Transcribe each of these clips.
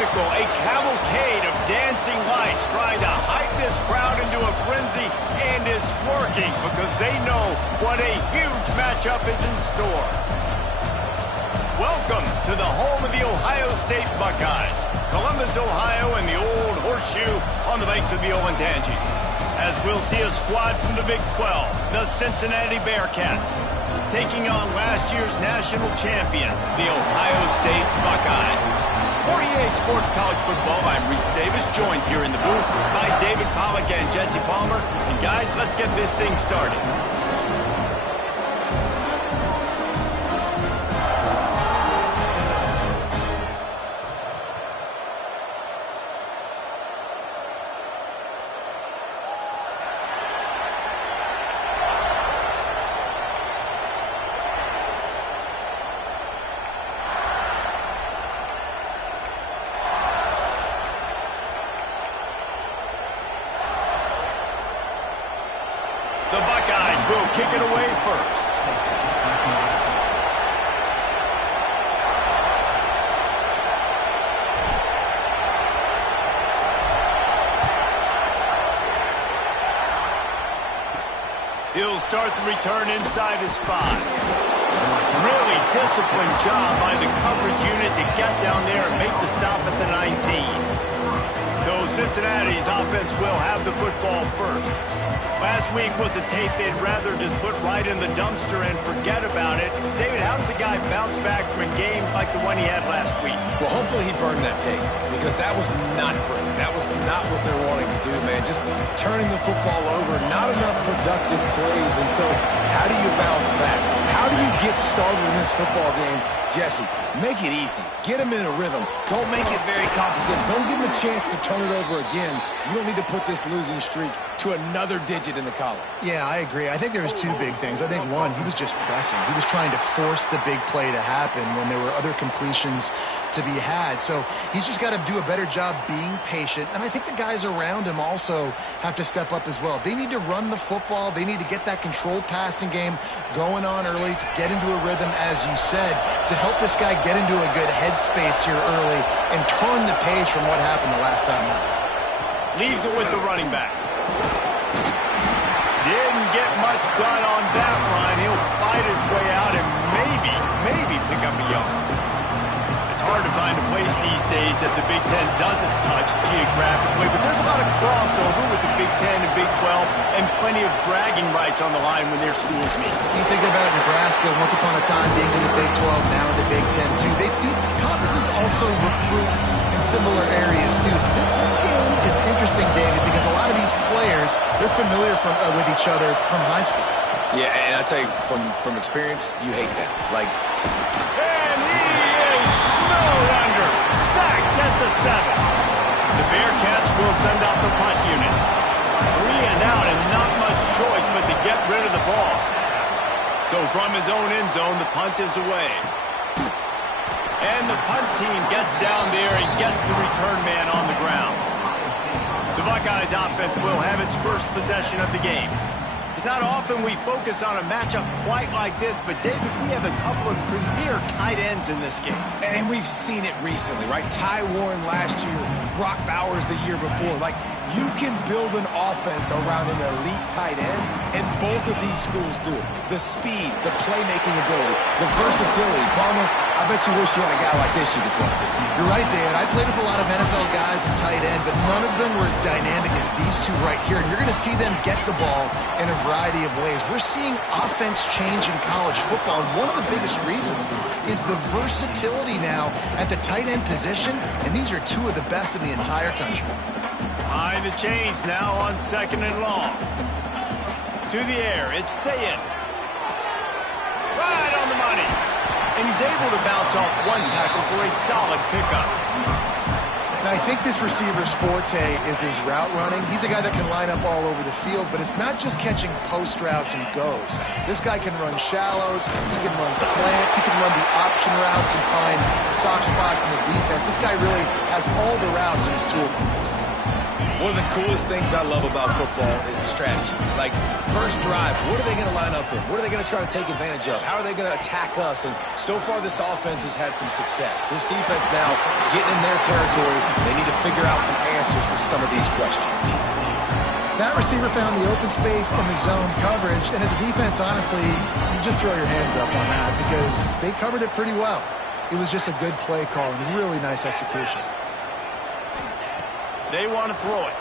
spectacle, a cavalcade of dancing lights trying to hype this crowd into a frenzy, and it's working because they know what a huge matchup is in store. Welcome to the home of the Ohio State Buckeyes, Columbus, Ohio, and the old horseshoe on the banks of the Olentangy. As we'll see a squad from the Big 12, the Cincinnati Bearcats, taking on last year's national champions, the Ohio State Buckeyes. For EA Sports College Football, I'm Reese Davis, joined here in the booth by David Pollack and Jesse Palmer. And guys, let's get this thing started. The Buckeyes will kick it away first. He'll start the return inside his 5. Really disciplined job by the coverage unit to get down there and make the stop at the 19. So Cincinnati's offense will have the football first. Last week was a tape they'd rather just put right in the dumpster and forget about it. David, how does a guy bounce back from a game like the one he had last week? Well, hopefully he burned that tape, because that was not pretty. That was not what they're wanting to do, man. Just turning the football over, not enough productive plays. And so how do you bounce back? How do you get started in this football game? Jesse, make it easy. Get him in a rhythm. Don't make it very complicated. Don't give him a chance to turn it over again. You don't need to put this losing streak to another digit in the column. Yeah, I agree. I think there was two big things. I think, one, he was just pressing. He was trying to force the big play to happen when there were other completions to be had. So he's just got to do a better job being patient. And I think the guys around him also have to step up as well. They need to run the football. They need to get that controlled passing game going on early to get into a rhythm, as you said, to help this guy get into a good headspace here early and turn the page from what happened the last time out. Leaves it with the running back. Didn't get much done on that line. He'll fight his way out and maybe pick up a yard. It's hard to find a place these days that the Big Ten doesn't touch geographically, but there's a lot of crossover with the Big Ten and Big 12 and plenty of bragging rights on the line when their schools meet. You think about Nebraska once upon a time being in the Big 12, now in the Big Ten too. These conferences also recruit in similar areas too. So this game is interesting, David, because a lot of these players, they're familiar with each other from high school. Yeah, and I tell you, from experience, you hate that. Like, and he is snowed under, sacked at the 7. The Bearcats will send out the punt unit. 3 and out, and not much choice but to get rid of the ball. So from his own end zone, the punt is away. And the punt team gets down there and gets the return man on the ground. The Buckeyes offense will have its first possession of the game. It's not often we focus on a matchup quite like this, but David, we have a couple of premier tight ends in this game. And we've seen it recently, right? Ty Warren last year, Brock Bowers the year before. Like, you can build an offense around an elite tight end, and both of these schools do it. The speed, the playmaking ability, the versatility. Palmer, I bet you wish you had a guy like this you could throw to. You're right, David. I played with a lot of NFL guys in tight end, but none of them were as dynamic as these two right here. And you're going to see them get the ball in a variety of ways. We're seeing offense change in college football, and one of the biggest reasons is the versatility now at the tight end position, and these are two of the best in the entire country. Behind the chains now on 2nd and long. To the air, it's Sayed. Right on the money. And he's able to bounce off one tackle for a solid pickup. Now, I think this receiver's forte is his route running. He's a guy that can line up all over the field, but it's not just catching post routes and goes. This guy can run shallows, he can run slants, he can run the option routes and find soft spots in the defense. This guy really has all the routes in his toolbox. One of the coolest things I love about football is the strategy. Like, first drive, what are they going to line up in? What are they going to try to take advantage of? How are they going to attack us? And so far, this offense has had some success. This defense now getting in their territory. They need to figure out some answers to some of these questions. That receiver found the open space in the zone coverage, and as a defense, honestly, you just throw your hands up on that because they covered it pretty well. It was just a good play call and really nice execution. They want to throw it.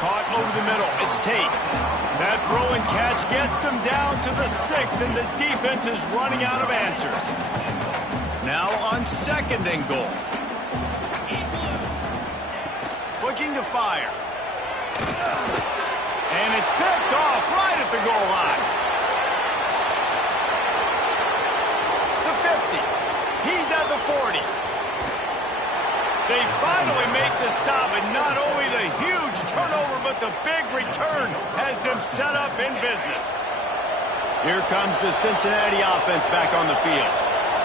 Caught over the middle. It's Tate. That throw and catch gets them down to the 6, and the defense is running out of answers. Now on 2nd and goal. Looking to fire. And it's picked off right at the goal line. The 50. He's at the 40. They finally make the stop, and not only the huge turnover, but the big return has them set up in business. Here comes the Cincinnati offense back on the field.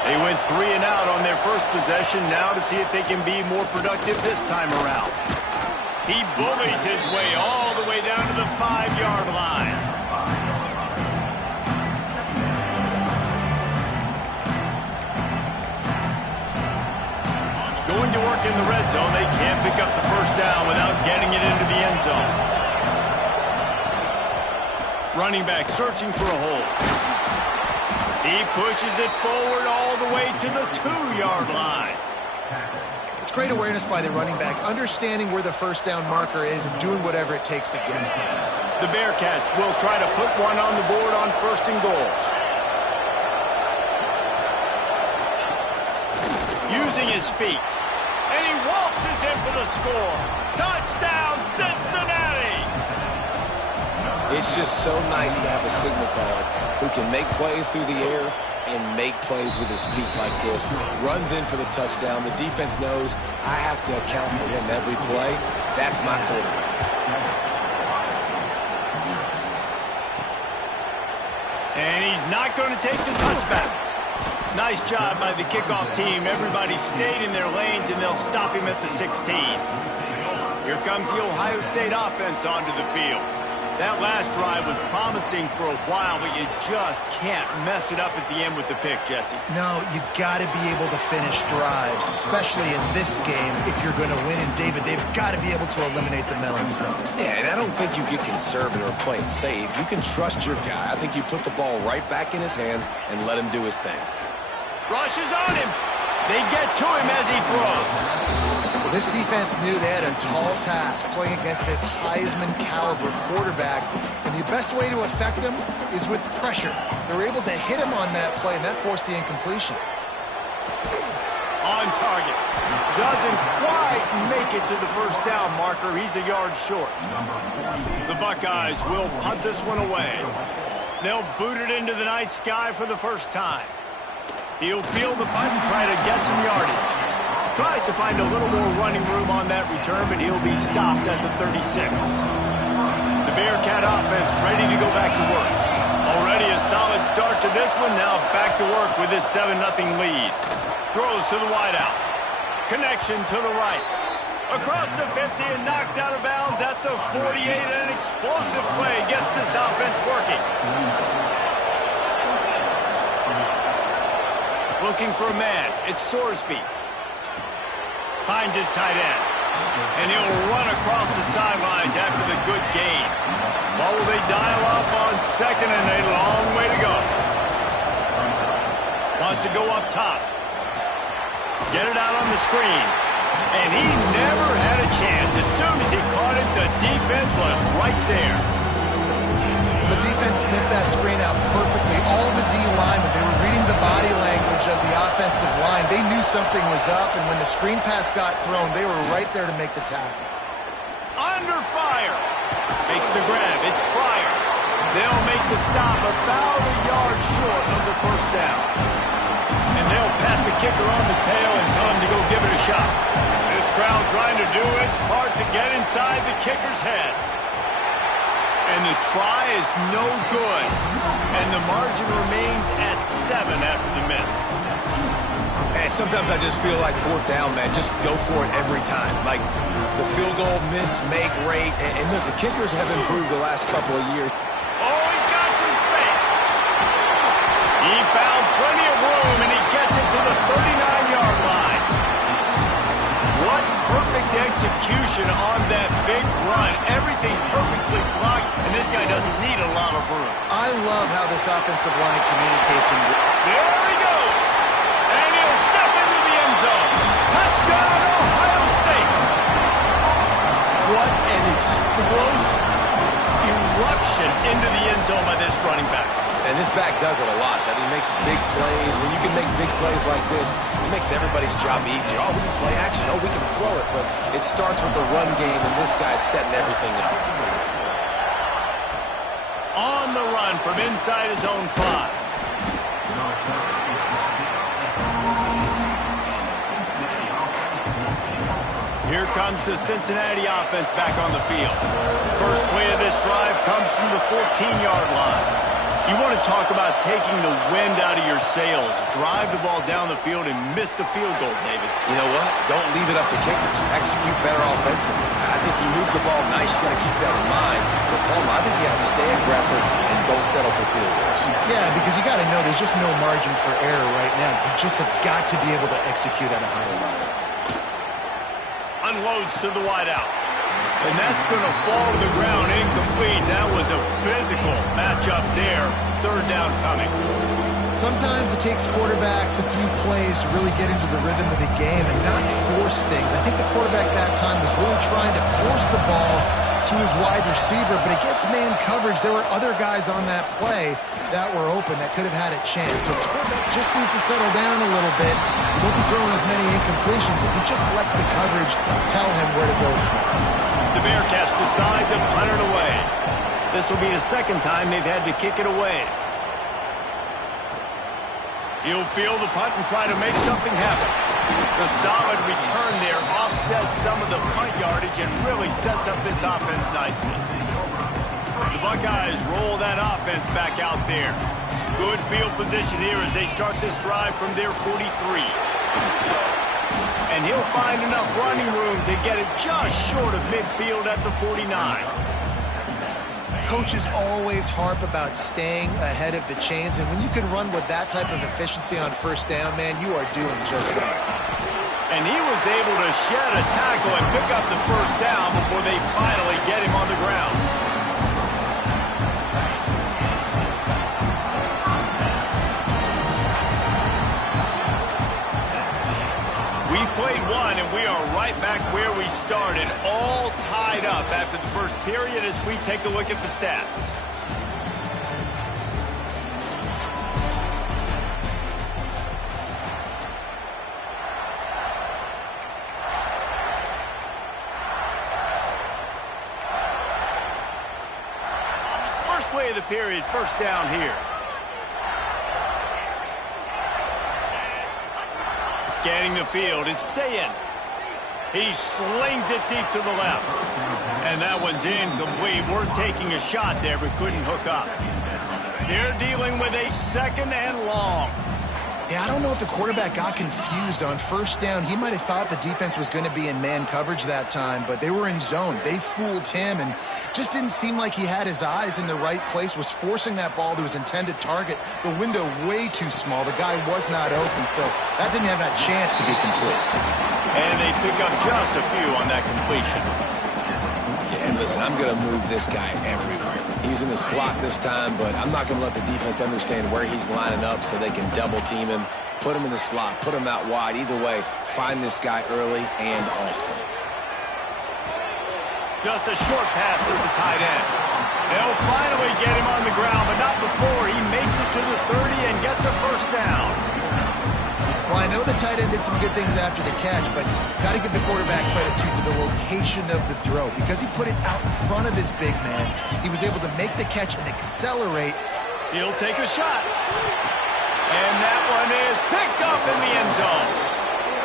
They went 3 and out on their first possession, now to see if they can be more productive this time around. He bullies his way all the way down to the 5-yard line. Going to work in the red zone. They can't pick up the first down without getting it into the end zone. Running back searching for a hole. He pushes it forward all the way to the 2-yard line. It's great awareness by the running back, understanding where the first down marker is and doing whatever it takes to get it. The Bearcats will try to put one on the board on 1st and goal. Using his feet. And he waltzes in for the score. Touchdown, Cincinnati! It's just so nice to have a signal caller who can make plays through the air and make plays with his feet like this. Runs in for the touchdown. The defense knows I have to account for him every play. That's my quarterback. And he's not going to take the touchback. Nice job by the kickoff team. Everybody stayed in their lanes, and they'll stop him at the 16. Here comes the Ohio State offense onto the field. That last drive was promising for a while, but you just can't mess it up at the end with the pick, Jesse. No, you got to be able to finish drives, especially in this game. If you're going to win, and David, they've got to be able to eliminate the middle mistakes. Yeah, and I don't think you get conservative or play it safe. You can trust your guy. I think you put the ball right back in his hands and let him do his thing. Rushes on him. They get to him as he throws. Well, this defense knew they had a tall task playing against this Heisman-caliber quarterback, and the best way to affect him is with pressure. They were able to hit him on that play, and that forced the incompletion. On target. Doesn't quite make it to the first down marker. He's a yard short. The Buckeyes will punt this one away. They'll boot it into the night sky for the first time. He'll field the punt and try to get some yardage. Tries to find a little more running room on that return, but he'll be stopped at the 36. The Bearcat offense ready to go back to work. Already a solid start to this one. Now back to work with this 7-0 lead. Throws to the wideout. Connection to the right. Across the 50 and knocked out of bounds at the 48. An explosive play gets this offense working. Looking for a man. It's Sorsby. Finds his tight end. And he'll run across the sidelines after the good gain. What will they dial up on 2nd and a long way to go? Wants to go up top. Get it out on the screen. And he never had a chance. As soon as he caught it, the defense was right there. The defense sniffed that screen out perfectly. All the D linemen, they were reading the body language of the offensive line. They knew something was up, and when the screen pass got thrown, they were right there to make the tackle. Under fire. Makes the grab. It's Pryor. They'll make the stop about a yard short of the first down. And they'll pat the kicker on the tail and tell him to go give it a shot. This crowd trying to do its part to get inside the kicker's head. And the try is no good. And the margin remains at 7 after the miss. And sometimes I just feel like fourth down, man, just go for it every time. Like the field goal miss, make rate. And listen, kickers have improved the last couple of years. Oh, he's got some space. He found plenty of room, and he gets it to the 39-yard line. What perfect execution on that big run. Everything perfectly blocked, and this guy doesn't need a lot of room. I love how this offensive line communicates. There he goes. And he'll step into the end zone. Touchdown, Ohio State. What an explosive eruption into the end zone by this running back. And this back does it a lot. That he makes big plays. When you can make big plays like this, it makes everybody's job easier. Oh, we can play action. Oh, we can throw it. But it starts with the run game, and this guy's setting everything up. On the run from inside his own 5. Here comes the Cincinnati offense back on the field. First play of this drive comes from the 14-yard line. You want to talk about taking the wind out of your sails. Drive the ball down the field and miss the field goal, David. You know what? Don't leave it up to kickers. Execute better offensively. I think you move the ball nice. You got to keep that in mind. But, Palmer, I think you got to stay aggressive and don't settle for field goals. Yeah, because you got to know there's just no margin for error right now. You just have got to be able to execute at a high level. Unloads to the wideout. And that's going to fall to the ground incomplete. That was a physical matchup there. Third down coming. Sometimes it takes quarterbacks a few plays to really get into the rhythm of the game and not force things. I think the quarterback that time was really trying to force the ball to his wide receiver, but against man coverage, there were other guys on that play that were open that could have had a chance. So his quarterback just needs to settle down a little bit. He won't be throwing as many incompletions if he just lets the coverage tell him where to go. The Bearcats decide to punt it away. This will be the second time they've had to kick it away. He'll field the punt and try to make something happen. The solid return there offsets some of the punt yardage and really sets up this offense nicely. The Buckeyes roll that offense back out there. Good field position here as they start this drive from their 43. And he'll find enough running room to get it just short of midfield at the 49. Coaches always harp about staying ahead of the chains, and when you can run with that type of efficiency on first down, man, you are doing just that. And he was able to shed a tackle and pick up the first down before they finally get him on the ground. We played one, and we are right back where we started, all tied up after the first period as we take a look at the stats. First play of the period, first down here. Scanning the field, it's Sayin. He slings it deep to the left. And that one's incomplete. We're taking a shot there, but couldn't hook up. They're dealing with a second and long. Yeah, I don't know if the quarterback got confused on first down. He might have thought the defense was going to be in man coverage that time, but they were in zone. They fooled him and just didn't seem like he had his eyes in the right place, was forcing that ball to his intended target. The window way too small. The guy was not open, so that didn't have that chance to be complete. And they pick up just a few on that completion. Yeah, and listen, I'm going to move this guy everywhere. He's in the slot this time, but I'm not going to let the defense understand where he's lining up so they can double team him, put him in the slot, put him out wide. Either way, find this guy early and often. Just a short pass to the tight end. They'll finally get him on the ground, but not before he makes it to the 30 and gets a first down. Well, I know the tight end did some good things after the catch, but got to give the quarterback credit, too, for the location of the throw. Because he put it out in front of his big man, he was able to make the catch and accelerate. He'll take a shot. And that one is picked up in the end zone.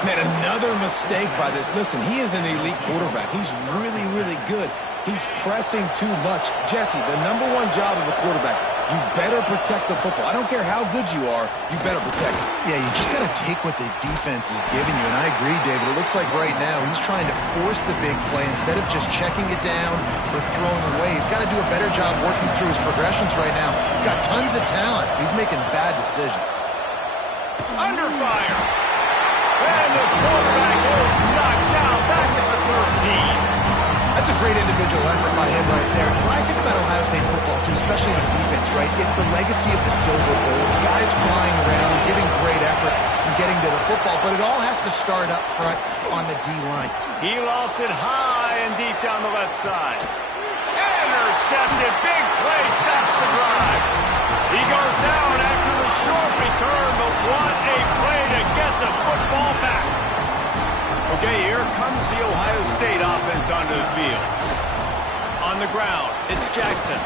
Man, another mistake by this. Listen, he is an elite quarterback. He's really, really good. He's pressing too much. Jesse, the number one job of a quarterback, You better protect the football. I don't care how good you are, you better protect it. Yeah, you just got to take what the defense is giving you, and I agree, David. It looks like right now he's trying to force the big play instead of just checking it down or throwing away. He's got to do a better job working through his progressions right now. He's got tons of talent. He's making bad decisions. Under fire. And the quarterback is knocked down back at the 13. That's a great individual effort by him right there. When I think about Ohio State football, too, especially on defense, right, it's the legacy of the Silver Bowl. It's guys flying around, giving great effort, and getting to the football. But it all has to start up front on the D-line. He lofts it high and deep down the left side. Intercepted. Big play stops the drive. He goes down after the short return, but what a play to get the football back. Okay, here comes the Ohio State offense onto the field. On the ground, it's Jackson.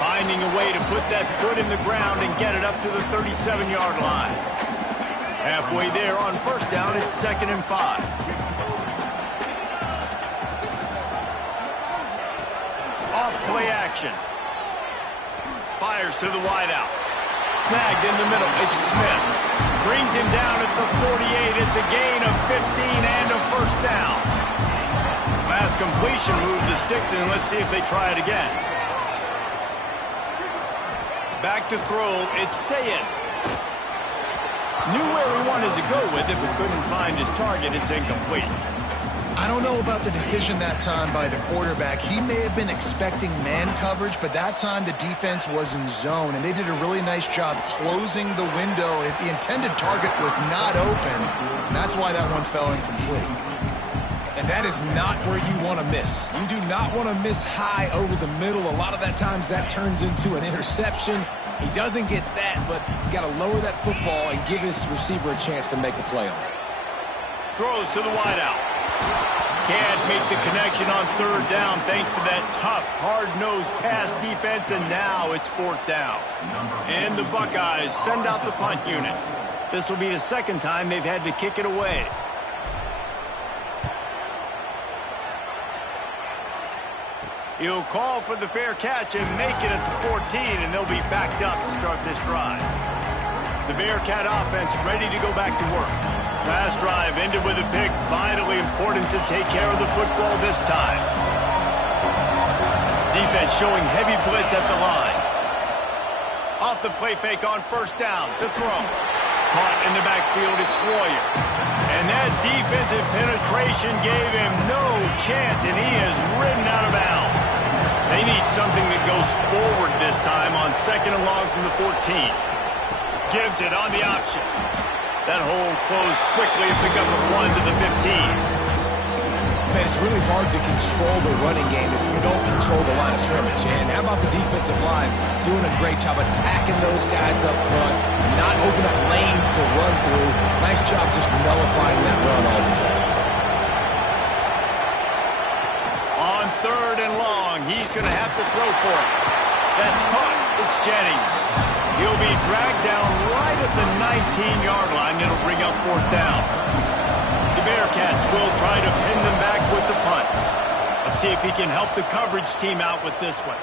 Finding a way to put that foot in the ground and get it up to the 37-yard line. Halfway there on first down, it's 2nd and 5. Off play action. Fires to the wideout. Snagged in the middle. It's Smith. Brings him down at the 48. It's a gain of 15 and a first down. Last completion moved the sticks in. Let's see if they try it again. Back to throw. It's Sayin. Knew where he wanted to go with it, but couldn't find his target. It's incomplete. I don't know about the decision that time by the quarterback. He may have been expecting man coverage, but that time the defense was in zone, and they did a really nice job closing the window. If the intended target was not open, that's why that one fell incomplete. And that is not where you want to miss. You do not want to miss high over the middle. A lot of that times that turns into an interception. He doesn't get that, but he's got to lower that football and give his receiver a chance to make a play on it. Throws to the wideout. Can't make the connection on third down thanks to that tough, hard-nosed pass defense, and now it's 4th down. And the Buckeyes send out the punt unit. This will be the second time they've had to kick it away. He'll call for the fair catch and make it at the 14, and they'll be backed up to start this drive. The Bearcat offense ready to go back to work. Last drive ended with a pick. Vitally important to take care of the football this time. Defense showing heavy blitz at the line. Off the play fake on first down. To throw. Caught in the backfield, it's Royer. And that defensive penetration gave him no chance, and he is ridden out of bounds. They need something that goes forward this time on 2nd and long from the 14. Gives it on the option. That hole closed quickly, a pickup of 1 to the 15. Man, it's really hard to control the running game if you don't control the line of scrimmage. And how about the defensive line doing a great job attacking those guys up front, not opening up lanes to run through. Nice job just nullifying that run altogether. On 3rd and long, he's going to have to throw for it. That's caught. It's Jennings. He'll be dragged down right at the 19-yard line. It'll bring up 4th down. The Bearcats will try to pin them back with the punt. Let's see if he can help the coverage team out with this one.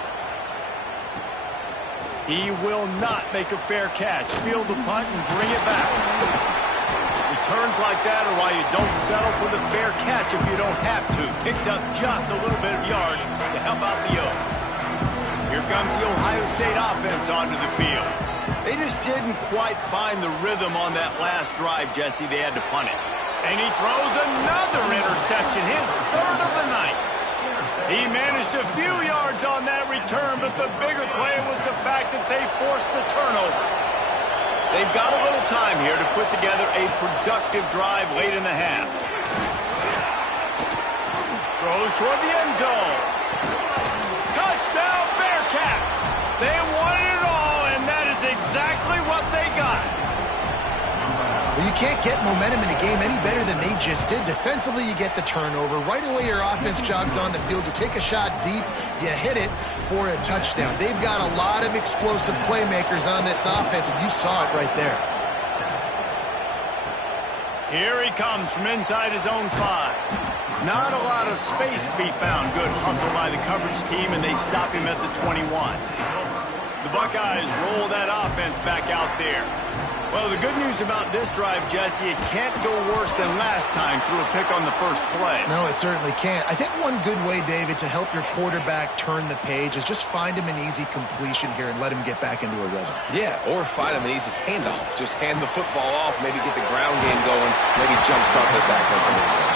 He will not make a fair catch. Field the punt and bring it back. Returns like that are why you don't settle for the fair catch if you don't have to. Picks up just a little bit of yards to help out the Oaks. Here comes the Ohio State offense onto the field. They just didn't quite find the rhythm on that last drive, Jesse. They had to punt it. And he throws another interception, his 3rd of the night. He managed a few yards on that return, but the bigger play was the fact that they forced the turnover. They've got a little time here to put together a productive drive late in the half. Throws toward the end zone. Touchdown, Bearcats! They wanted it all, and that is exactly what they got. Well, you can't get momentum in a game any better than they just did. Defensively, you get the turnover. Right away, your offense jogs on the field. You take a shot deep, you hit it for a touchdown. They've got a lot of explosive playmakers on this offense, and you saw it right there. Here he comes from inside his own 5. Not a lot of space to be found. Good hustle by the coverage team, and they stop him at the 21. The Buckeyes roll that offense back out there. Well, the good news about this drive, Jesse, it can't go worse than last time through a pick on the first play. No, it certainly can't. I think one good way, David, to help your quarterback turn the page is just find him an easy completion here and let him get back into a rhythm. Yeah, or find him an easy handoff. Just hand the football off, maybe get the ground game going, maybe jumpstart this offense a little bit.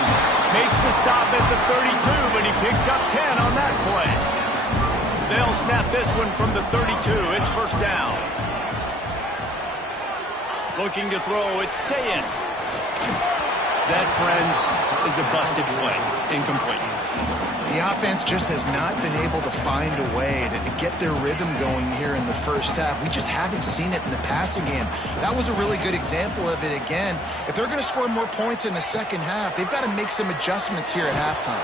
Makes the stop at the 32, but he picks up 10 on that play. They'll snap this one from the 32. It's first down. Looking to throw, it's Sayin. That, friends, is a busted play. Incomplete. The offense just has not been able to find a way to get their rhythm going here in the first half. We just haven't seen it in the passing game. That was a really good example of it again. If they're going to score more points in the second half, they've got to make some adjustments here at halftime.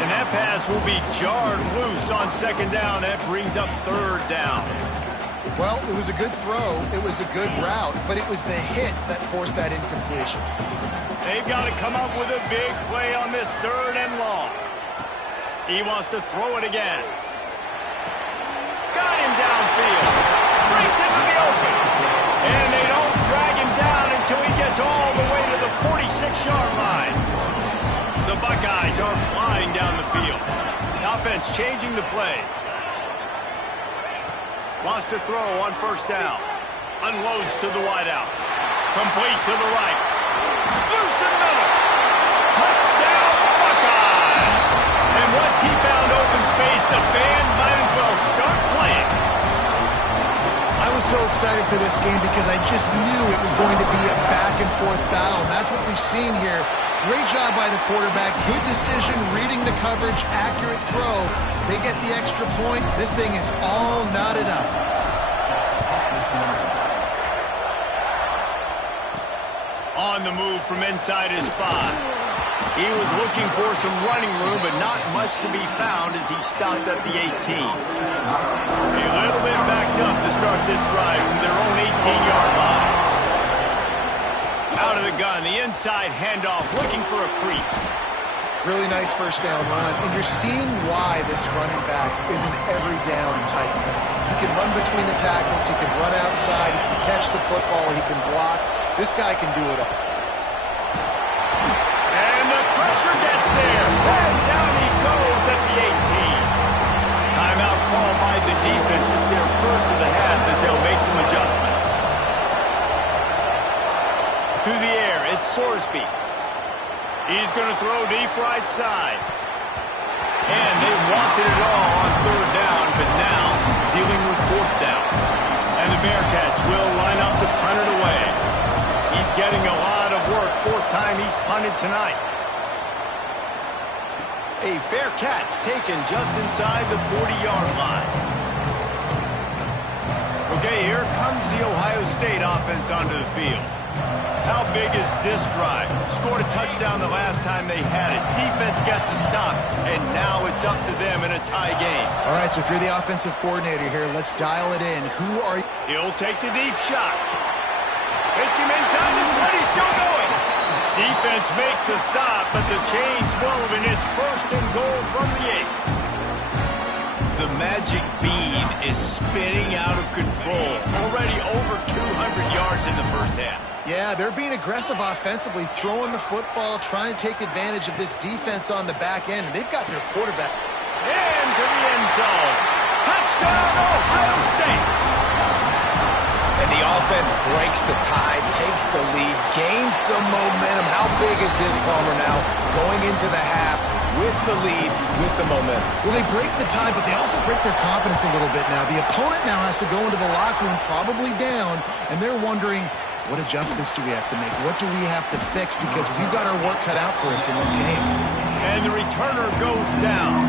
And that pass will be jarred loose on second down. That brings up third down. Well, it was a good throw. It was a good route, but it was the hit that forced that incompletion. They've got to come up with a big play on this third and long. He wants to throw it again. Got him downfield. Breaks into the open. And they don't drag him down until he gets all the way to the 46-yard line. The Buckeyes are flying down the field. The offense changing the play. Wants to throw on first down. Unloads to the wideout. Complete to the right. Loose in the middle. Touchdown, Buckeyes! And once he found open space, the band might as well start playing. I was so excited for this game because I just knew it was going to be a back-and-forth battle, and that's what we've seen here. Great job by the quarterback. Good decision, reading the coverage, accurate throw. They get the extra point. This thing is all knotted up. On the move from inside his 5. He was looking for some running room, but not much to be found as he stopped at the 18. A little bit backed up to start this drive from their own 18-yard line. Out of the gun, the inside handoff, looking for a crease. Really nice first down run, and you're seeing why this running back is an every down type man. He can run between the tackles, he can run outside, he can catch the football, he can block. This guy can do it all. And the pressure gets there. And down he goes at the 18. Timeout call by the defense. It's their first of the half as they'll make some adjustments. To the air, it's Sorsby. He's going to throw deep right side. And they wanted it all on third down, but now dealing with fourth down. And the Bearcats will line up to punt it away. He's getting a lot of work. Fourth time he's punted tonight. A fair catch taken just inside the 40-yard line. Okay, here comes the Ohio State offense onto the field. How big is this drive? Scored a touchdown the last time they had it. Defense gets a stop, and now it's up to them in a tie game. All right, so if you're the offensive coordinator here, let's dial it in. Who are you? He'll take the deep shot. Hits him inside the 20, still going. Defense makes a stop, but the chains move, and it's first and goal from the 8. The magic bean is spinning out of control. Already over 200 yards in the first half. Yeah, they're being aggressive offensively, throwing the football, trying to take advantage of this defense on the back end. They've got their quarterback. Into the end zone. Touchdown, Ohio State. And the offense breaks the tie, takes the lead, gains some momentum. How big is this, Palmer, now going into the half with the lead, with the momentum? Well, they break the tie, but they also break their confidence a little bit now. The opponent now has to go into the locker room probably down, and they're wondering, what adjustments do we have to make? What do we have to fix? Because we've got our work cut out for us in this game. And the returner goes down.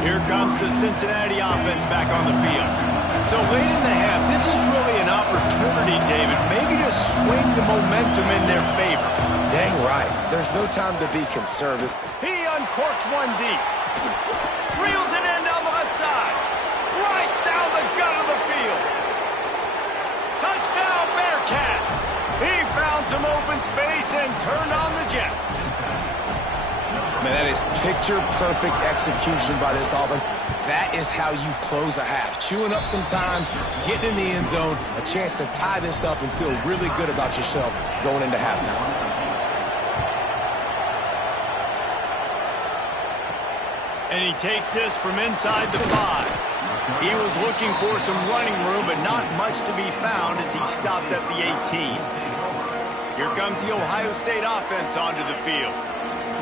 Here comes the Cincinnati offense back on the field. So late in the half, this is really an opportunity, David, maybe to swing the momentum in their favor. Dang right. There's no time to be conservative. He uncorks one deep. Reels it in down the left side. Right down the gut of the field. Touchdown, Bearcats. He found some open space and turned on the Jets. Man, that is picture-perfect execution by this offense. That is how you close a half. Chewing up some time, getting in the end zone, a chance to tie this up and feel really good about yourself going into halftime. And he takes this from inside the 5. He was looking for some running room, but not much to be found as he stopped at the 18. Here comes the Ohio State offense onto the field.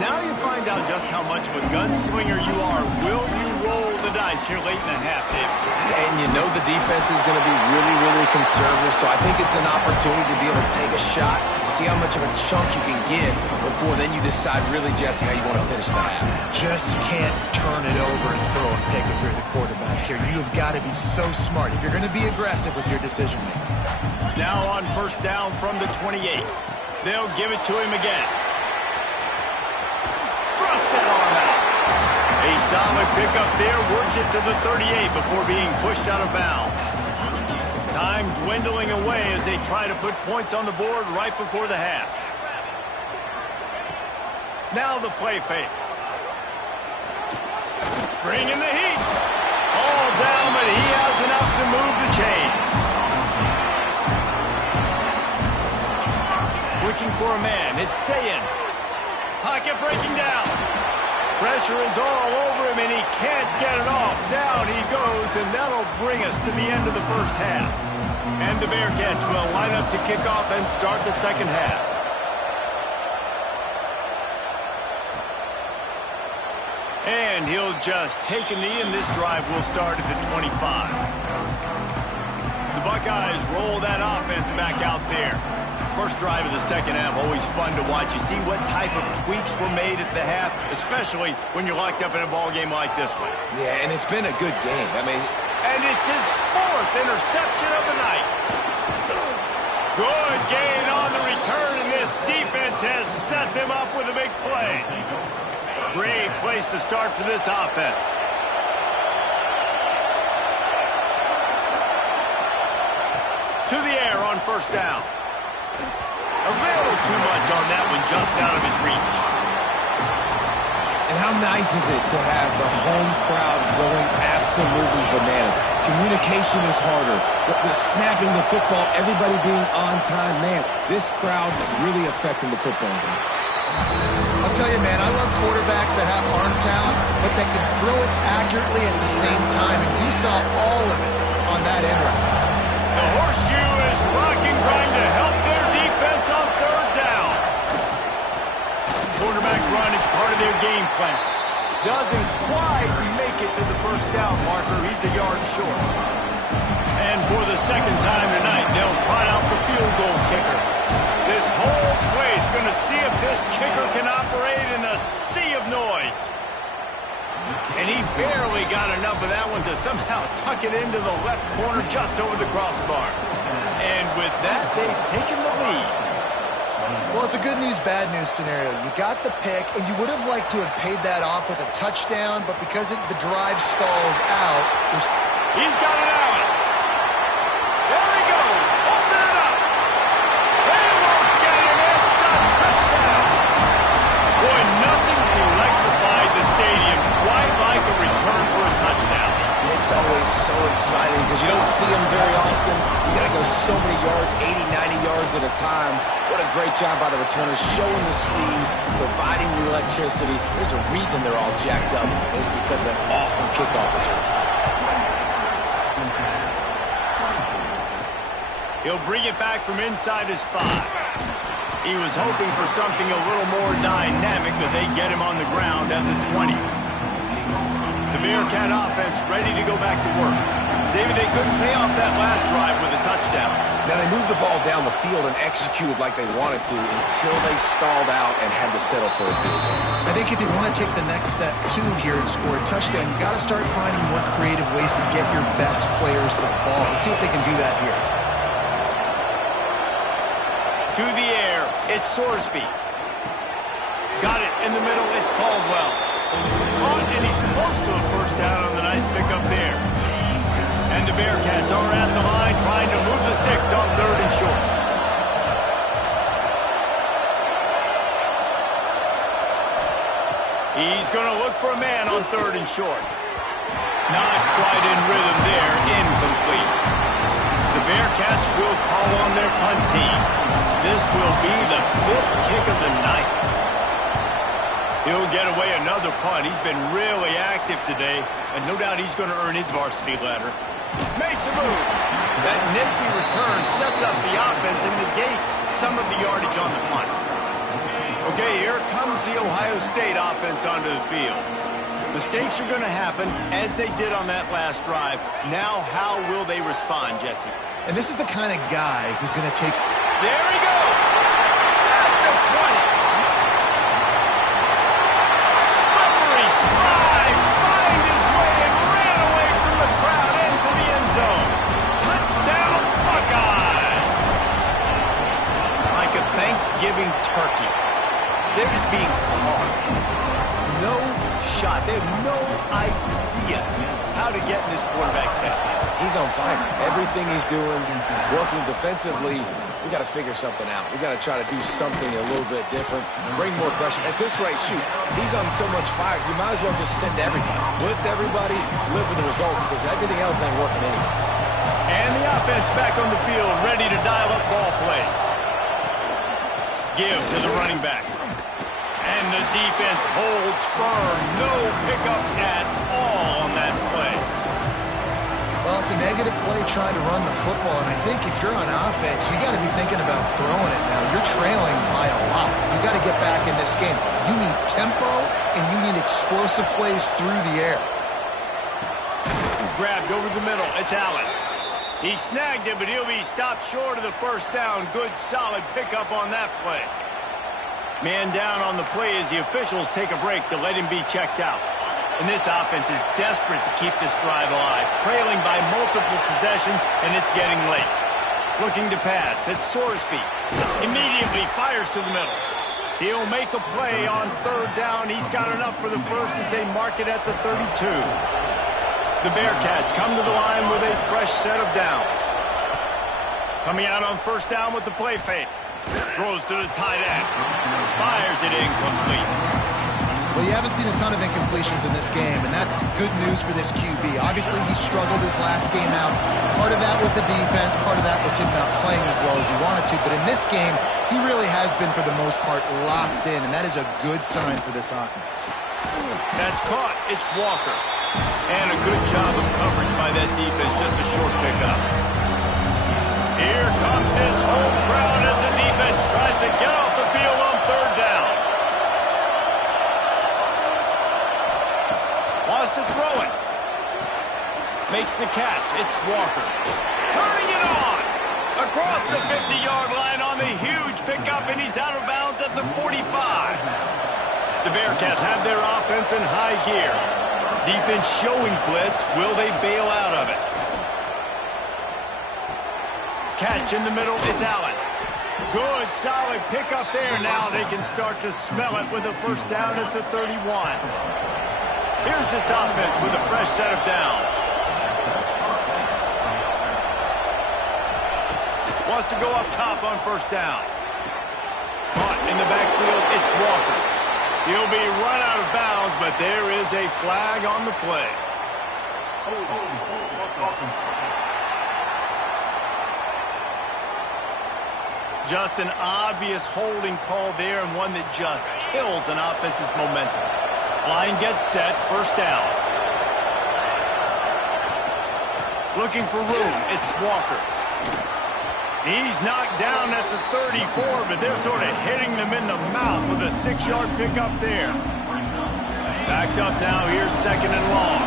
Now you find out just how much of a gunslinger you are. Will you roll the dice here late in the half, David? And you know the defense is going to be really, really conservative, so I think it's an opportunity to be able to take a shot, see how much of a chunk you can get before then you decide really, Jesse, how you want to finish the half. Just can't turn it over and throw a pick if you're the quarterback here. You have got to be so smart if you're going to be aggressive with your decision-making. Now on first down from the 28. They'll give it to him again. Thrust that arm out. A solid pickup there, works it to the 38 before being pushed out of bounds. Time dwindling away as they try to put points on the board right before the half. Now the play fake. Bringing the heat. All down, but he has enough to move the chains. Looking for a man, it's Sayin. Pocket breaking down. Pressure is all over him, and he can't get it off. Down he goes, and that'll bring us to the end of the first half. And the Bearcats will line up to kick off and start the second half. And he'll just take a knee, and this drive will start at the 25. The Buckeyes roll that offense back out there. First drive of the second half, always fun to watch. You see what type of tweaks were made at the half, especially when you're locked up in a ball game like this one. Yeah, and it's been a good game. And it's his 4th interception of the night. Good gain on the return, and this defense has set them up with a big play. Great place to start for this offense. To the air on first down. A little too much on that one, just out of his reach. And how nice is it to have the home crowd going absolutely bananas? Communication is harder. The snapping the football, everybody being on time. Man, this crowd really affecting the football game. I'll tell you, man, I love quarterbacks that have arm talent, but that can throw it accurately at the same time. And you saw all of it on that end route. The horseshoe is rocking, trying to help their defense on third down. Quarterback run is part of their game plan. Doesn't quite make it to the first down marker. He's a yard short. And for the second time tonight, they'll try out the field goal kicker. This whole place going to see if this kicker can operate in the sea of noise. And he barely got enough of that one to somehow tuck it into the left corner just over the crossbar. And with that, they've taken the lead. Well, it's a good news, bad news scenario. You got the pick, and you would have liked to have paid that off with a touchdown, but because the drive stalls out... He's got it out. There he goes. Open it up. They won't get him. It's a touchdown. Boy, nothing electrifies a stadium quite like a return for a touchdown. It's always so exciting because you don't see them very often. You got to go so many yards, 80, 90 yards at a time. What a great job by the returners, showing the speed, providing the electricity. There's a reason they're all jacked up, and it's because of that awesome kickoff return. He'll bring it back from inside his 5. He was hoping for something a little more dynamic, but they get him on the ground at the 20. The Bearcat offense ready to go back to work. David, they couldn't pay off that last drive with a touchdown. Now, they moved the ball down the field and executed like they wanted to until they stalled out and had to settle for a field goal. I think if you want to take the next step, too, here and score a touchdown, you got to start finding more creative ways to get your best players the ball. Let's see if they can do that here. To the air, it's Sorsby. Got it in the middle, it's Caldwell. Caught, and he's close to a first down on the nice pickup there. And the Bearcats are at the line trying to move the sticks on 3rd and short. He's going to look for a man on 3rd and short. Not quite in rhythm there. Incomplete. The Bearcats will call on their punt team. This will be the 5th kick of the night. He'll get away another punt. He's been really active today, and no doubt he's going to earn his varsity ladder. Makes a move. That nifty return sets up the offense and negates some of the yardage on the punt. Okay, here comes the Ohio State offense onto the field. Mistakes are going to happen, as they did on that last drive. Now, how will they respond, Jesse? And this is the kind of guy who's going to take... There he goes! At the 20. Slippery slide! Find his way and ran away from the crowd into the end zone. Touchdown, Buckeyes! Like a Thanksgiving turkey. They're just being carved. No shot. They have no idea how to get in this quarterback's head. He's on fire. Everything he's doing, he's working defensively. We got to figure something out. We got to try to do something a little bit different, bring more pressure. At this rate, shoot, he's on so much fire, you might as well just send everybody. Blitz everybody, live with the results, because everything else ain't working anyways. And the offense back on the field, ready to dial up ball plays. Give to the running back. And the defense holds firm. No pickup at all on that play. Well, it's a negative play trying to run the football, and I think if you're on offense, you got to be thinking about throwing it now. You're trailing by a lot. You got to get back in this game. You need tempo, and you need explosive plays through the air. Grabbed over the middle. It's Allen. He snagged it, but he'll be stopped short of the 1st down. Good, solid pickup on that play. Man down on the play as the officials take a break to let him be checked out. And this offense is desperate to keep this drive alive, trailing by multiple possessions, and it's getting late. Looking to pass. It's Sorsby. Immediately fires to the middle. He'll make a play on 3rd down. He's got enough for the first as they mark it at the 32. The Bearcats come to the line with a fresh set of downs. Coming out on 1st down with the play fake. Throws to the tight end. Fires it incomplete. Well, you haven't seen a ton of incompletions in this game, and that's good news for this QB. Obviously, he struggled his last game out. Part of that was the defense. Part of that was him not playing as well as he wanted to. But in this game, he really has been, for the most part, locked in, and that is a good sign for this offense. That's caught. It's Walker. And a good job of coverage by that defense. Just a short pickup. Here comes his home crowd as the defense tries to get off the field on 3rd down. Wants to throw it. Makes the catch. It's Walker. Turning it on. Across the 50-yard line on the huge pickup, and he's out of bounds at the 45. The Bearcats have their offense in high gear. Defense showing blitz. Will they bail out of it? Catch in the middle. It's Allen. Good, solid pickup there. Now they can start to smell it with a 1st down at the 31. Here's this offense with a fresh set of downs. Wants to go up top on 1st down. Caught in the backfield. It's Walker. He'll be run out of bounds, but there is a flag on the play. Just an obvious holding call there, and one that just kills an offense's momentum. Line gets set, 1st down. Looking for room, it's Walker. He's knocked down at the 34, but they're sort of hitting them in the mouth with a 6-yard pickup there. Backed up now, here's 2nd and long.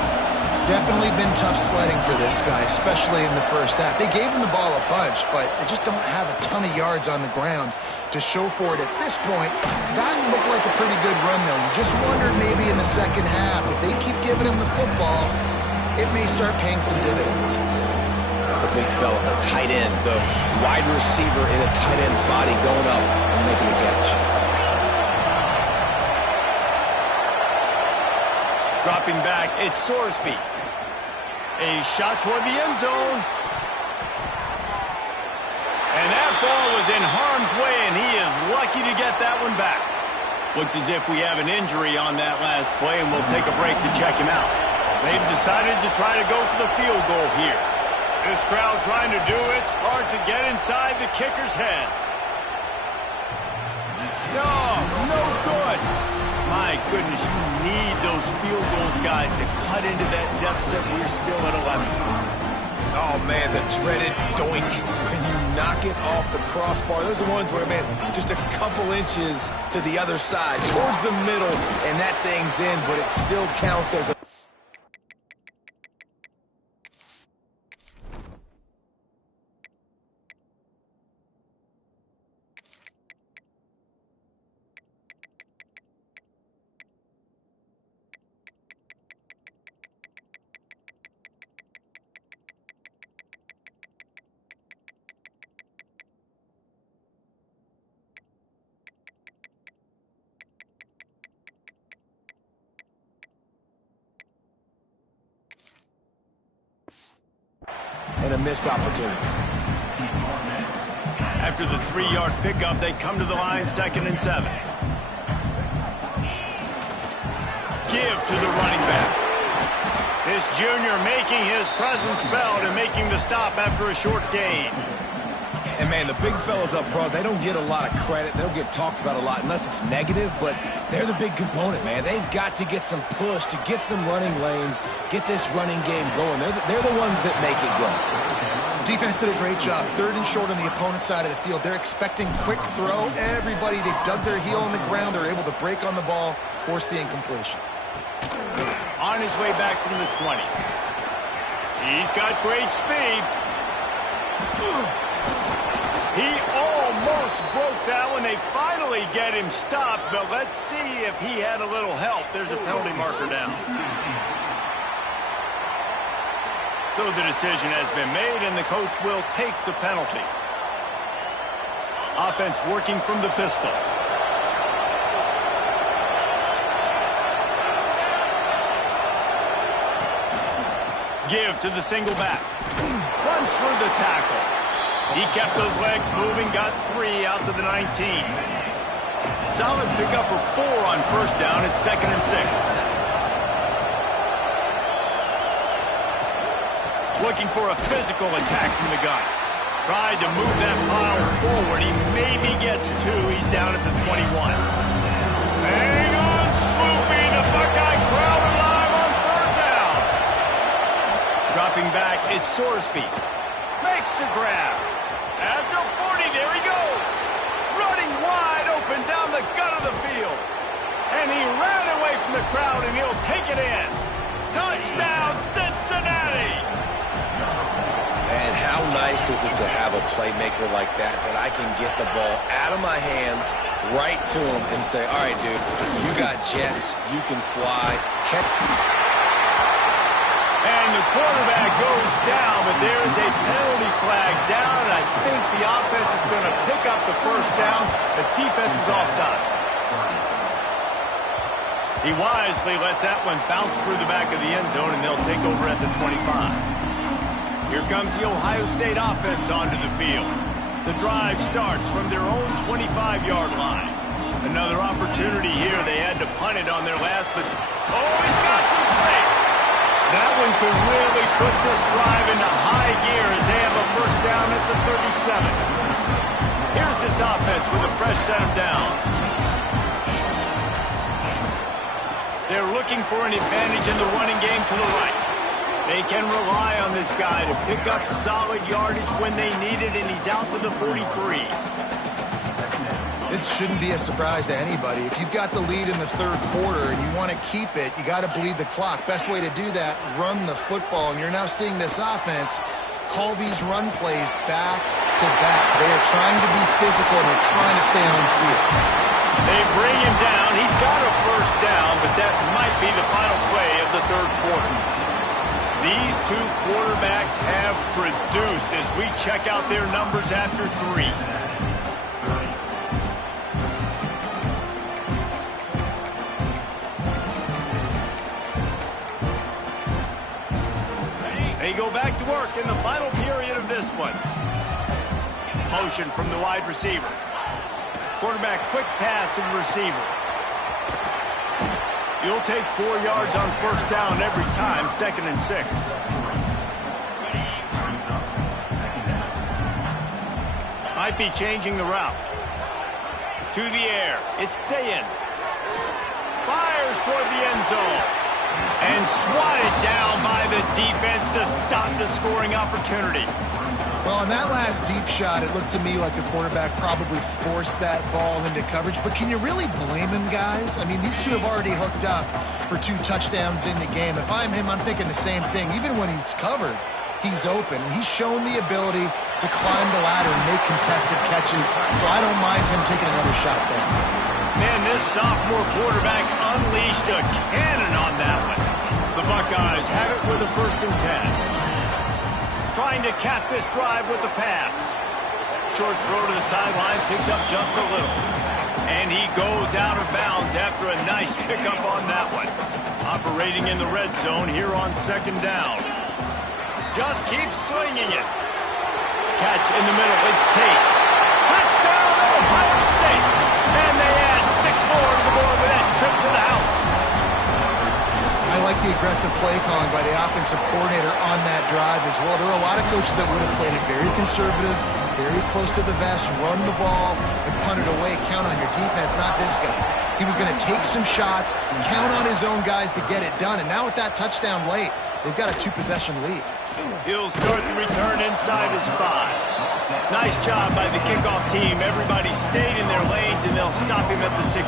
Definitely been tough sledding for this guy, especially in the 1st half. They gave him the ball a bunch, but they just don't have a ton of yards on the ground to show for it at this point. That looked like a pretty good run, though. You just wondered maybe in the 2nd half, if they keep giving him the football, it may start paying some dividends. The big fella, the tight end, the wide receiver in a tight end's body going up and making the catch. Dropping back, it's Sorsby. A shot toward the end zone. And that ball was in harm's way, and he is lucky to get that one back. Looks as if we have an injury on that last play, and we'll take a break to check him out. They've decided to try to go for the field goal here. This crowd trying to do its part to get inside the kicker's head. No good. My goodness, you need those field goals, guys, to cut into that deficit. We're still at 11. Oh, man, the dreaded doink. When you knock it off the crossbar, those are ones where, man, just a couple inches to the other side, towards the middle, and that thing's in, but it still counts as a... and a missed opportunity. After the 3-yard pickup, they come to the line 2nd and 7. Give to the running back. This junior making his presence felt and making the stop after a short gain. And, man, the big fellas up front, they don't get a lot of credit. They don't get talked about a lot unless it's negative, but they're the big component, man. They've got to get some push, to get some running lanes, get this running game going. They're the ones that make it go. Defense did a great job. 3rd and short on the opponent's side of the field. They're expecting quick throw. Everybody, they dug their heel on the ground. They're able to break on the ball, force the incompletion. On his way back from the 20. He's got great speed. He almost broke that one. They finally get him stopped, but let's see if he had a little help. There's a penalty marker down. So the decision has been made, and the coach will take the penalty. Offense working from the pistol. Give to the single back. Runs through the tackle. He kept those legs moving, got 3 out to the 19. Solid pickup of 4 on 1st down. It's 2nd and 6. Looking for a physical attack from the gun. Tried to move that pile forward. He maybe gets 2. He's down at the 21. Hang on, Swoopy. The Buckeye crowd alive on 3rd down. Dropping back, it's Sorsby. Makes the grab. At the 40, there he goes. Running wide open down the gut of the field. And he ran away from the crowd, and he'll take it in. Touchdown, Cincinnati. And how nice is it to have a playmaker like that I can get the ball out of my hands, right to him, and say, all right, dude, you got jets, you can fly. And the quarterback goes down, but there is a penalty flag down. I think the offense is going to pick up the 1st down. The defense was offside. He wisely lets that one bounce through the back of the end zone, and they'll take over at the 25. Here comes the Ohio State offense onto the field. The drive starts from their own 25-yard line. Another opportunity here. They had to punt it on their last, but he's got some space. That one could really put this drive into high gear as they have a 1st down at the 37. Here's this offense with a fresh set of downs. They're looking for an advantage in the running game to the right. They can rely on this guy to pick up solid yardage when they need it, and he's out to the 43. This shouldn't be a surprise to anybody. If you've got the lead in the 3rd quarter and you want to keep it, you got to bleed the clock. Best way to do that, run the football. And you're now seeing this offense call these run plays back to back. They are trying to be physical, and they're trying to stay on the field. They bring him down. He's got a 1st down, but that might be the final play of the 3rd quarter. These 2 quarterbacks have produced as we check out their numbers after 3. They go back to work in the final period of this one. Motion from the wide receiver. Quarterback quick pass to the receiver. You'll take 4 yards on first down every time, 2nd and 6. Might be changing the route. To the air. It's Sayin. Fires toward the end zone. And swatted down by the defense to stop the scoring opportunity. Well, on that last deep shot, it looked to me like the quarterback probably forced that ball into coverage. But can you really blame him, guys? I mean, these two have already hooked up for 2 touchdowns in the game. If I'm him, I'm thinking the same thing. Even when he's covered, he's open. He's shown the ability to climb the ladder and make contested catches, so I don't mind him taking another shot there. Man, this sophomore quarterback unleashed a cannon on that one. The Buckeyes have it with a 1st and 10. Trying to cap this drive with a pass. Short throw to the sidelines, picks up just a little. And he goes out of bounds after a nice pickup on that one. Operating in the red zone here on 2nd down. Just keeps swinging it. Catch in the middle, it's Tate. Touchdown, Ohio State! And they add 6 more to the board with that trip to the house. I like the aggressive play calling by the offensive coordinator on that drive as well. There are a lot of coaches that would have played it very conservative, very close to the vest, run the ball, and punt it away. Count on your defense, not this guy. He was going to take some shots, count on his own guys to get it done. And now with that touchdown late, they've got a 2-possession lead. He'll start the return inside his 5. Nice job by the kickoff team. Everybody stayed in their lanes, and they'll stop him at the 16.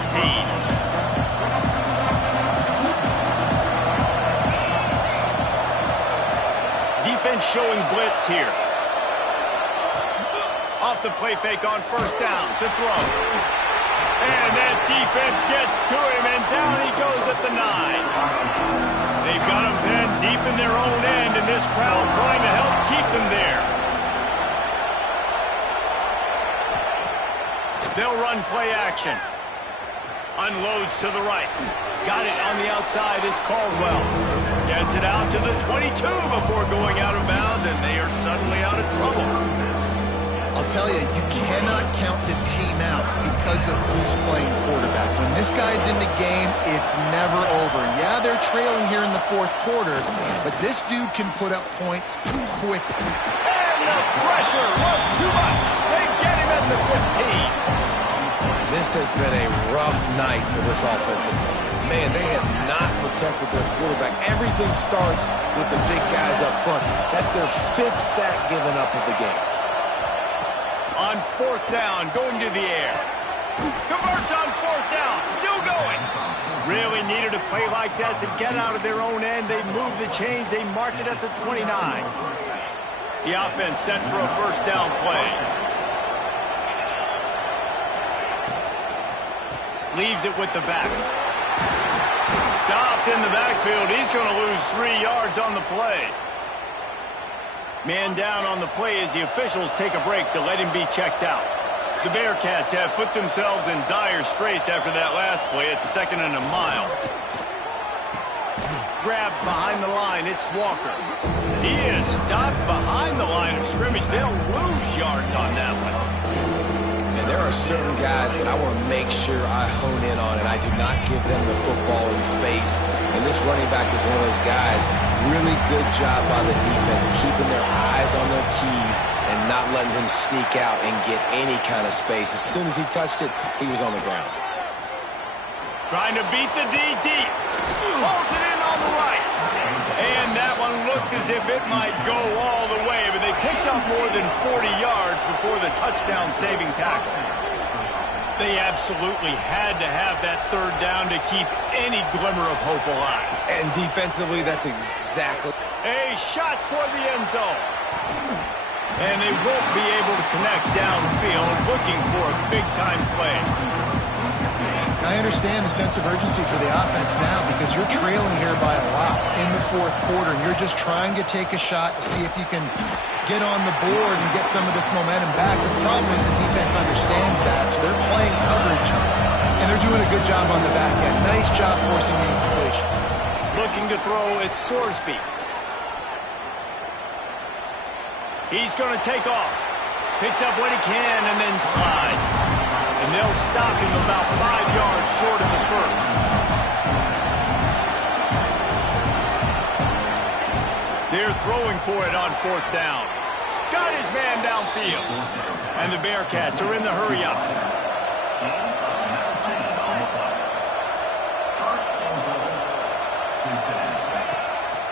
Defense showing blitz here. Off the play fake on 1st down to throw. And that defense gets to him, and down he goes at the 9. They've got him pinned deep in their own end, and this crowd trying to help keep them there. They'll run play action. Unloads to the right. Got it on the outside. It's Caldwell. Gets it out to the 22 before going out of bounds, and they are suddenly out of trouble. I'll tell you, you cannot count this team out because of who's playing quarterback. When this guy's in the game, it's never over. Yeah, they're trailing here in the 4th quarter, but this dude can put up points quickly. And the pressure was too much. They get him at the 15. This has been a rough night for this offensive line. Man, they have not protected their quarterback. Everything starts with the big guys up front. That's their 5th sack given up of the game. On 4th down, going to the air. Converts on 4th down, still going. Really needed a play like that to get out of their own end. They moved the chains, they marked it at the 29. The offense set for a 1st down play. Leaves it with the back. Stopped in the backfield. He's going to lose 3 yards on the play. Man down on the play as the officials take a break to let him be checked out. The Bearcats have put themselves in dire straits after that last play. It's 2nd and a mile. Grabbed behind the line. It's Walker. He is stopped behind the line of scrimmage. They'll lose yards on that one. And there are certain guys that I want to make sure I hone in on, and I do not give them the football in space. And this running back is one of those guys. Really good job by the defense, keeping their eyes on their keys and not letting him sneak out and get any kind of space. As soon as he touched it, he was on the ground. Trying to beat the D deep. Pulls it in on the right. And that one looked as if it might go all the way, but they picked up more than 40 yards before the touchdown-saving tackle. They absolutely had to have that 3rd down to keep any glimmer of hope alive. And defensively, that's exactly... A shot toward the end zone. And they won't be able to connect downfield, looking for a big-time play. I understand the sense of urgency for the offense now because you're trailing here by a lot in the 4th quarter, and you're just trying to take a shot to see if you can get on the board and get some of this momentum back. The problem is the defense understands that, so they're playing coverage, and they're doing a good job on the back end. Nice job forcing the incompletion. Looking to throw, it's Sorsby. He's going to take off. Picks up what he can and then slides. And they'll stop him about 5 yards short of the 1st. They're throwing for it on 4th down. Got his man downfield. And the Bearcats are in the hurry up.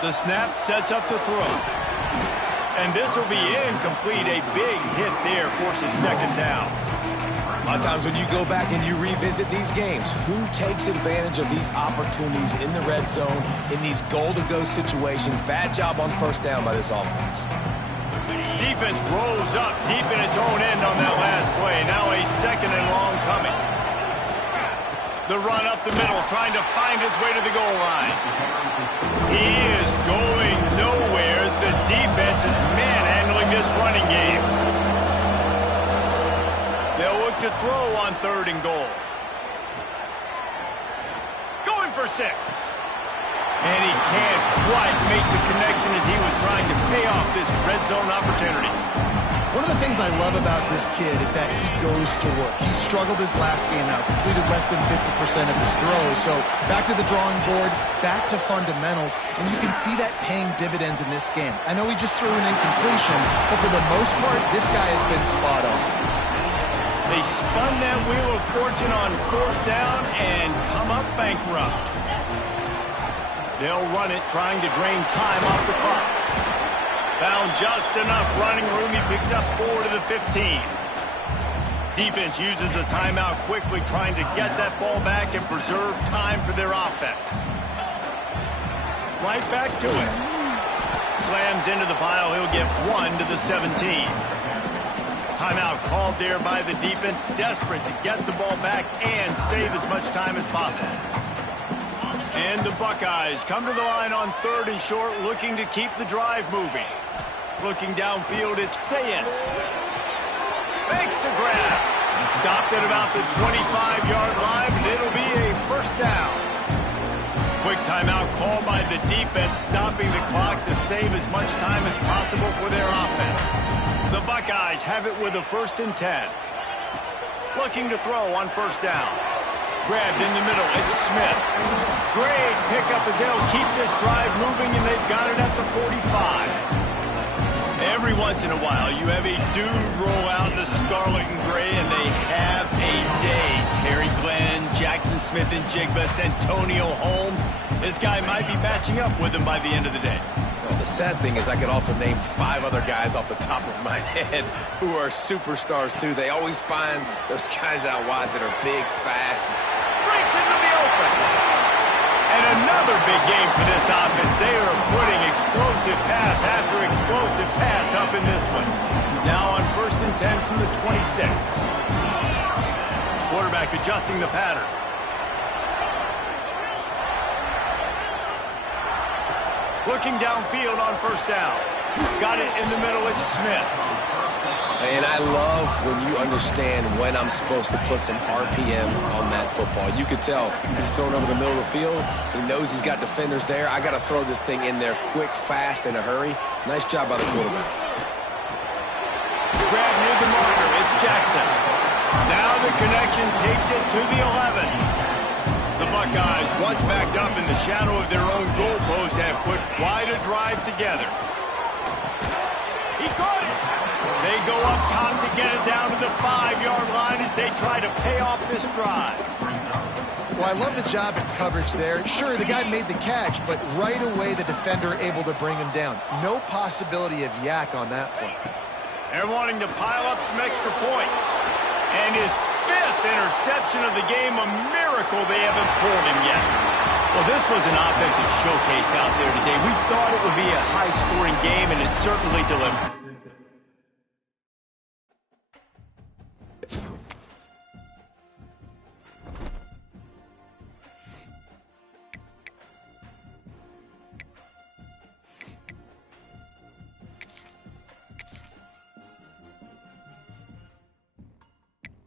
The snap sets up the throw. And this will be incomplete. A big hit there forces 2nd down. A lot of times when you go back and you revisit these games, who takes advantage of these opportunities in the red zone, in these goal-to-go situations? Bad job on 1st down by this offense. Defense rolls up deep in its own end on that last play. Now a 2nd and long coming. The run up the middle, trying to find his way to the goal line. He is going nowhere as the defense is manhandling this running game. They'll look to throw on 3rd and goal. Going for 6. And he can't quite make the connection as he was trying to pay off this red zone opportunity. One of the things I love about this kid is that he goes to work. He struggled his last game out, completed less than 50% of his throws. So back to the drawing board, back to fundamentals, and you can see that paying dividends in this game. I know he just threw an incompletion, but for the most part, this guy has been spot on. They spun that wheel of fortune on 4th down and come up bankrupt. They'll run it, trying to drain time off the clock. Found just enough running room. He picks up 4 to the 15. Defense uses a timeout quickly, trying to get that ball back and preserve time for their offense. Right back to it. Slams into the pile. He'll get 1 to the 17. Timeout called there by the defense, desperate to get the ball back and save as much time as possible. And the Buckeyes come to the line on 3rd and short, looking to keep the drive moving. Looking downfield, it's Sayin. Makes the grab. Stopped at about the 25-yard line, and it'll be a 1st down. Quick timeout called by the defense, stopping the clock to save as much time as possible for their offense. The Buckeyes have it with a 1st and 10. Looking to throw on 1st down. Grabbed in the middle, it's Smith. Great pickup as they'll keep this drive moving, and they've got it at the 45. Every once in a while, you have a dude roll out the scarlet and gray, and they have a day. Terry Glenn, Jackson Smith and Jigba, Santonio Holmes. This guy might be matching up with him by the end of the day. Well, the sad thing is I could also name 5 other guys off the top of my head who are superstars, too. They always find those guys out wide that are big, fast. Breaks into the open. And another big game for this offense. They are putting explosive pass after explosive pass up in this one. Now on 1st and 10 from the 26. Quarterback adjusting the pattern. Looking downfield on 1st down. Got it in the middle, it's Smith. And I love when you understand when I'm supposed to put some RPMs on that football. You could tell he's throwing over the middle of the field. He knows he's got defenders there. I got to throw this thing in there quick, fast, in a hurry. Nice job by the quarterback. Grab near the marker. It's Jackson. Now the connection takes it to the 11. The Buckeyes, once backed up in the shadow of their own goalpost, have put quite a drive together. He caught it. They go up top to get it down to the 5-yard line as they try to pay off this drive. Well, I love the job in coverage there. Sure, the guy made the catch, but right away the defender able to bring him down. No possibility of yak on that play. They're wanting to pile up some extra points. And his 5th interception of the game, a miracle they haven't pulled him yet. Well, this was an offensive showcase out there today. We thought it would be a high-scoring game, and it certainly delivered.